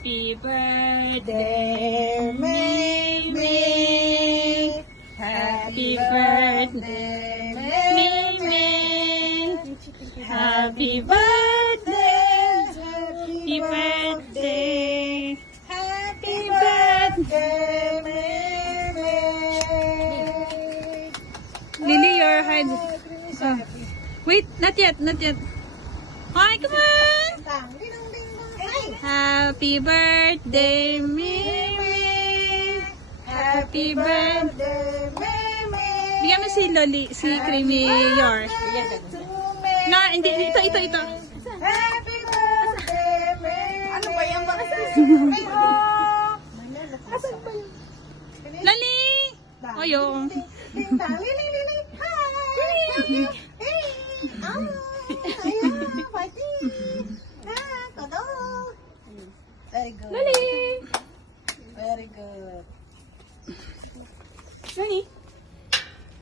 Happy birthday, Mimi. Happy birthday, Mimi. Happy birthday. Happy birthday. Happy birthday, Mimi. Lily, your hand. Wait, not yet, not yet. Hi, come on. Happy birthday, Mimi. Happy birthday, Mimi. Bigyan mo si Loli, si Creamy yours. No, hindi, ito. Happy birthday, Mimi. Ano ba yan? Loli! O yung... Lili. Hi. Hey. Ayan. Fighting. Kodo. Very good. Loli! Very good. Loli!